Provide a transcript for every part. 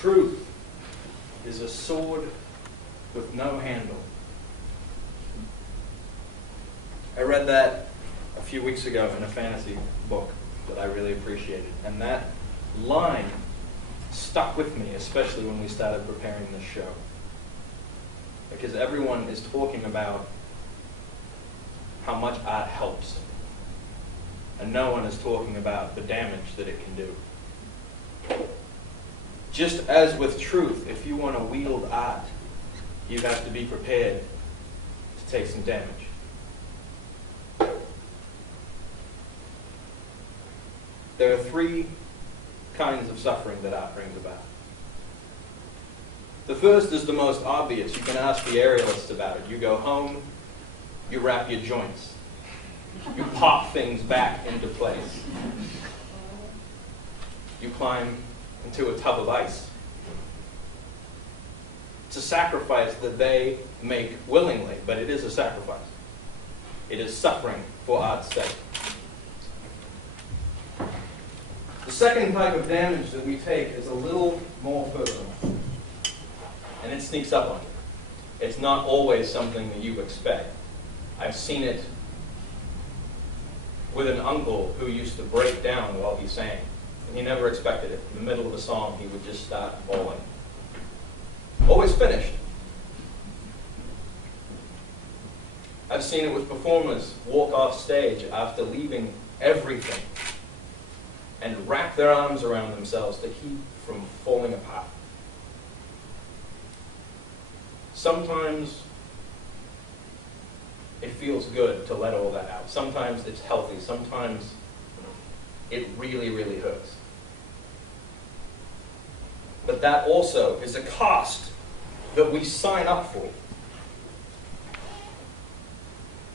Truth is a sword with no handle. I read that a few weeks ago in a fantasy book that I really appreciated. And that line stuck with me, especially when we started preparing this show. Because everyone is talking about how much art helps. And no one is talking about the damage that it can do. Just as with truth, if you want to wield art, you have to be prepared to take some damage. There are three kinds of suffering that art brings about. The first is the most obvious. You can ask the aerialists about it. You go home, you wrap your joints. You pop things back into place. You climb into a tub of ice. It's a sacrifice that they make willingly, but it is a sacrifice. It is suffering for art's sake. The second type of damage that we take is a little more personal, and it sneaks up on you. It's not always something that you expect. I've seen it with an uncle who used to break down while he sang. And he never expected it. In the middle of a song, he would just start bawling. Always finished. I've seen it with performers walk off stage after leaving everything and wrap their arms around themselves to keep from falling apart. Sometimes it feels good to let all that out. Sometimes it's healthy. Sometimes it really, really hurts. But that also is a cost that we sign up for.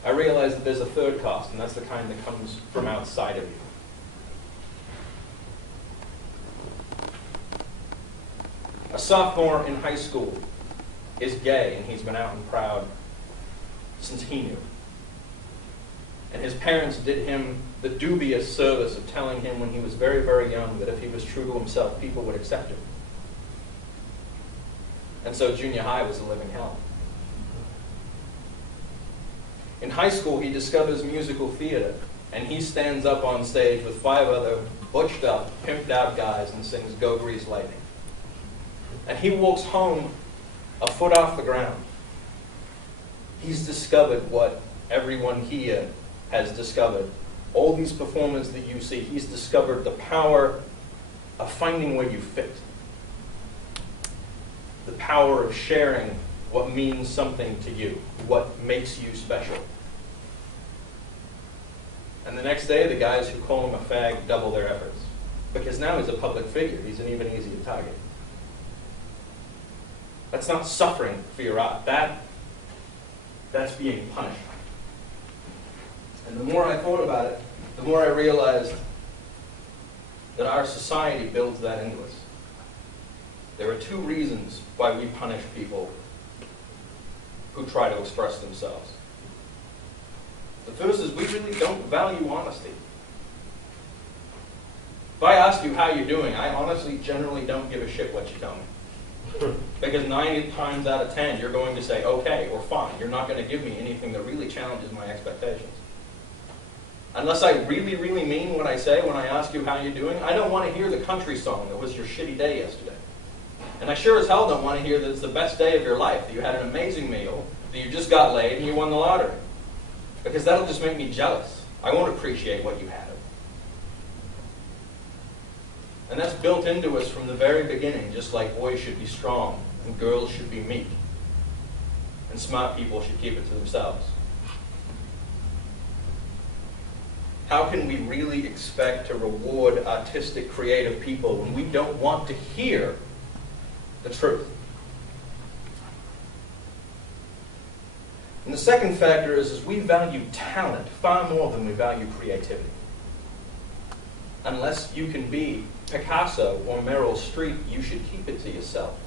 I realize that there's a third cost, and that's the kind that comes from outside of you. A sophomore in high school is gay, and he's been out and proud since he knew. And his parents did him the dubious service of telling him when he was very, very young that if he was true to himself, people would accept him. And so junior high was a living hell. In high school, he discovers musical theater, and he stands up on stage with 5 other butched up, pimped out guys and sings Go Grease Lightning. And he walks home a foot off the ground. He's discovered what everyone here has discovered. All these performers that you see, he's discovered the power of finding where you fit. The power of sharing what means something to you, what makes you special. And the next day, the guys who call him a fag double their efforts. Because now he's a public figure. He's an even easier target. That's not suffering for your art. That's being punished. And the more I thought about it, the more I realized that our society builds that into us. There are 2 reasons why we punish people who try to express themselves. The first is we really don't value honesty. If I ask you how you're doing, I honestly generally don't give a shit what you tell me. Because 9 times out of 10, you're going to say, okay, or fine. You're not going to give me anything that really challenges my expectations. Unless I really, really mean what I say when I ask you how you're doing, I don't want to hear the country song that was your shitty day yesterday. And I sure as hell don't want to hear that it's the best day of your life, that you had an amazing meal, that you just got laid, and you won the lottery. Because that'll just make me jealous. I won't appreciate what you have. And that's built into us from the very beginning, just like boys should be strong, and girls should be meek, and smart people should keep it to themselves. How can we really expect to reward artistic, creative people when we don't want to hear the truth? And the second factor is we value talent far more than we value creativity. Unless you can be Picasso or Meryl Streep, you should keep it to yourself.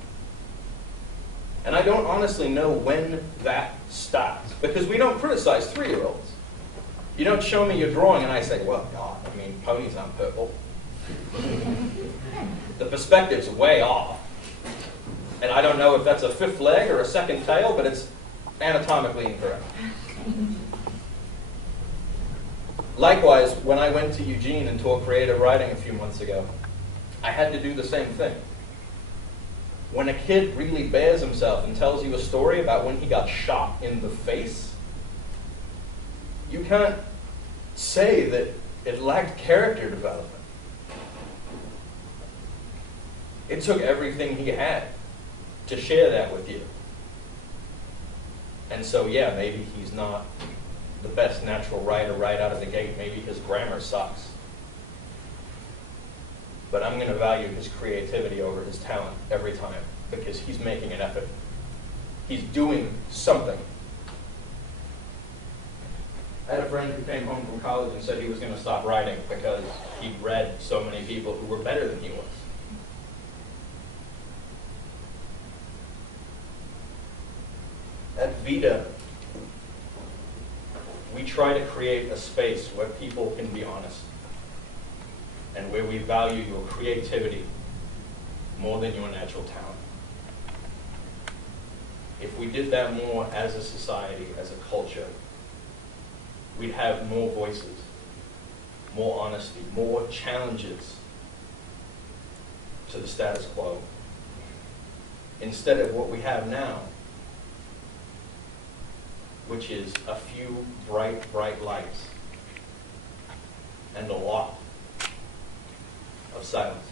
And I don't honestly know when that starts, because we don't criticize 3-year-olds. You don't show me your drawing and I say, well, God, I mean, ponies aren't purple. The perspective's way off. And I don't know if that's a fifth leg or a second tail, but it's anatomically incorrect. Likewise, when I went to Eugene and taught creative writing a few months ago, I had to do the same thing. When a kid really bears himself and tells you a story about when he got shot in the face, you can't say that it lacked character development. It took everything he had to share that with you. And so, yeah, maybe he's not the best natural writer right out of the gate. Maybe his grammar sucks. But I'm going to value his creativity over his talent every time because he's making an effort. He's doing something. I had a friend who came home from college and said he was going to stop writing because he'd read so many people who were better than he was. At Vita, we try to create a space where people can be honest and where we value your creativity more than your natural talent. If we did that more as a society, as a culture, we'd have more voices, more honesty, more challenges to the status quo. Instead of what we have now, which is a few bright, bright lights and a lot of silence.